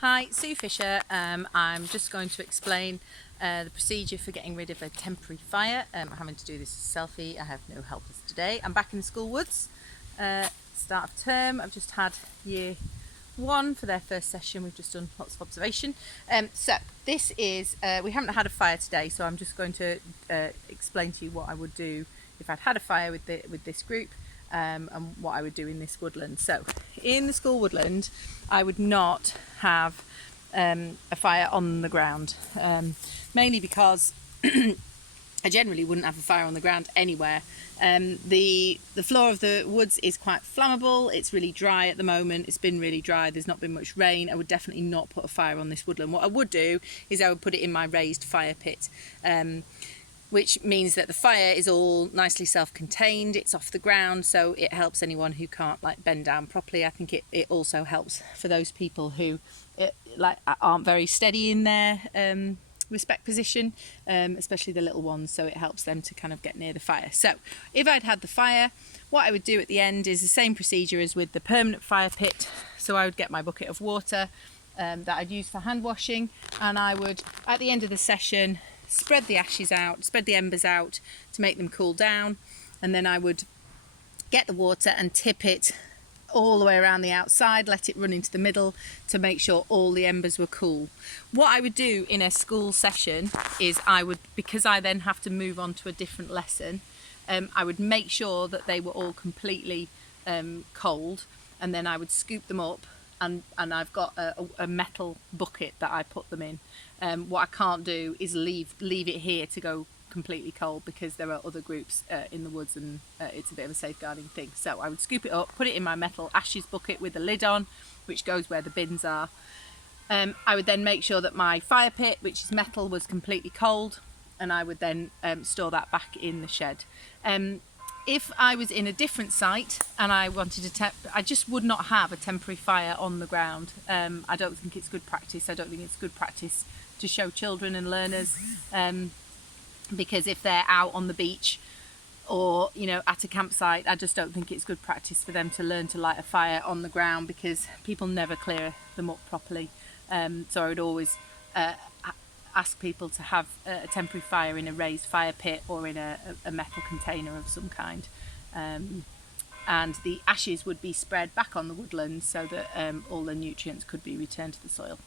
Hi, Sue Fisher. I'm just going to explain the procedure for getting rid of a temporary fire. I'm having to do this as a selfie. I have no helpers today. I'm back in the school woods. Start of term. I've just had year one for their first session. We've just done lots of observation. So this is, we haven't had a fire today, so I'm just going to explain to you what I would do if I'd had a fire with this group. And what I would do in this woodland. So in the school woodland I would not have a fire on the ground, mainly because I generally wouldn't have a fire on the ground anywhere. The floor of the woods is quite flammable. It's really dry at the moment. It's been really dry. There's not been much rain. I would definitely not put a fire on this woodland. What I would do is I would put it in my raised fire pit, which means that the fire is all nicely self-contained. It's off the ground, so it helps anyone who can't bend down properly. I think it also helps for those people who aren't very steady in their respect position, especially the little ones, so it helps them to kind of get near the fire. So if I'd had the fire, what I would do at the end is the same procedure as with the permanent fire pit. So I would get my bucket of water that I'd use for hand washing, and I would, at the end of the session, spread the ashes out, spread the embers out to make them cool down, and then I would get the water and tip it all the way around the outside, let it run into the middle to make sure all the embers were cool. What I would do in a school session is because I then have to move on to a different lesson, I would make sure that they were all completely cold, and then I would scoop them up, and I've got a metal bucket that I put them in. What I can't do is leave it here to go completely cold, because there are other groups in the woods, and it's a bit of a safeguarding thing. So I would scoop it up, put it in my metal ashes bucket with the lid on, which goes where the bins are. I would then make sure that my fire pit, which is metal, was completely cold, and I would then store that back in the shed. If I was in a different site and I wanted to I just would not have a temporary fire on the ground. I don't think it's good practice. I don't think it's good practice to show children and learners, because if they're out on the beach or at a campsite, I just don't think it's good practice for them to learn to light a fire on the ground, because people never clear them up properly. So I would always ask people to have a temporary fire in a raised fire pit or in a metal container of some kind, and the ashes would be spread back on the woodland so that all the nutrients could be returned to the soil.